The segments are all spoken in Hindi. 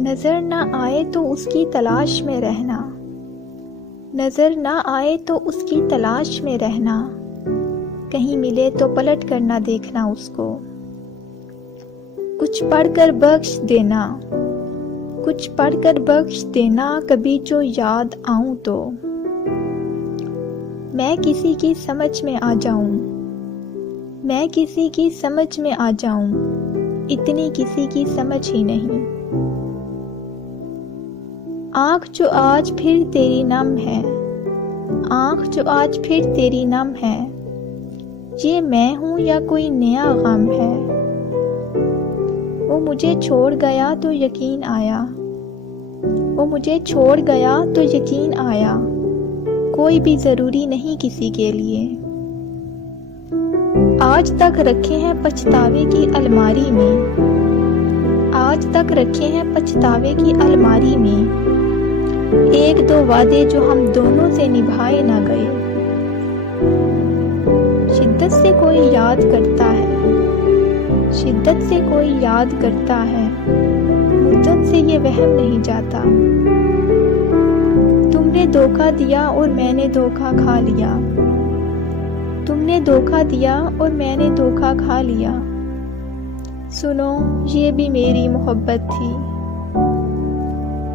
नजर ना आए तो उसकी तलाश में रहना, नजर ना आए तो उसकी तलाश में रहना, कहीं मिले तो पलट कर ना देखना उसको। कुछ पढ़कर बख्श देना, कुछ पढ़कर बख्श देना, कभी जो याद आऊं तो मैं किसी की समझ में आ जाऊं, मैं किसी की समझ में आ जाऊं, इतनी किसी की समझ ही नहीं। आँख जो आज फिर तेरी नम है, आँख जो आज फिर तेरी नम है, ये मैं हूं या कोई नया गम है। वो मुझे छोड़ गया तो यकीन आया, वो मुझे छोड़ गया तो यकीन आया, कोई भी जरूरी नहीं किसी के लिए। आज तक रखे हैं पछतावे की अलमारी में, आज तक रखे हैं पछतावे की अलमारी में, एक दो वादे जो हम दोनों से निभाए ना गए। शिद्दत से कोई याद करता है, शिद्दत से कोई याद करता है, मुद्दत से ये वहम नहीं जाता। तुमने धोखा दिया और मैंने धोखा खा लिया, तुमने धोखा दिया और मैंने धोखा खा लिया। सुनो ये भी मेरी मोहब्बत थी।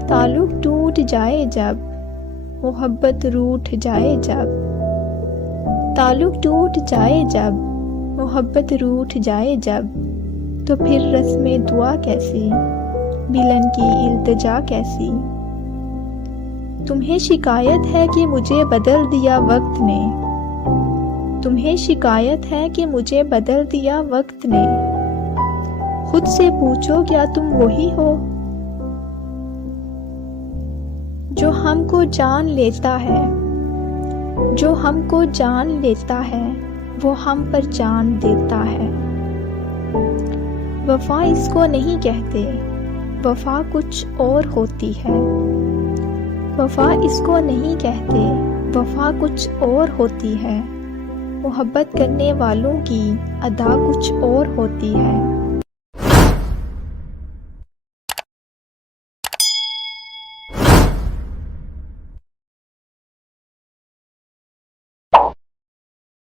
ताल्लुक टूट जाए जब, मोहब्बत रूठ जाए जब, ताल्लुक टूट जाए जब, मोहब्बत रूठ जाए जब, तो फिर रस्मे दुआ कैसी, मिलन की इल्तिजा कैसी। तुम्हें शिकायत है कि मुझे बदल दिया वक्त ने, तुम्हें शिकायत है कि मुझे बदल दिया वक्त ने। खुद से पूछो क्या तुम वही हो जो हमको जान लेता है, जो हमको जान लेता है, वो हम पर जान देता है। वफा इसको नहीं कहते, वफा कुछ और होती है। वफा इसको नहीं कहते, वफा कुछ और होती है। मोहब्बत करने वालों की अदा कुछ और होती है।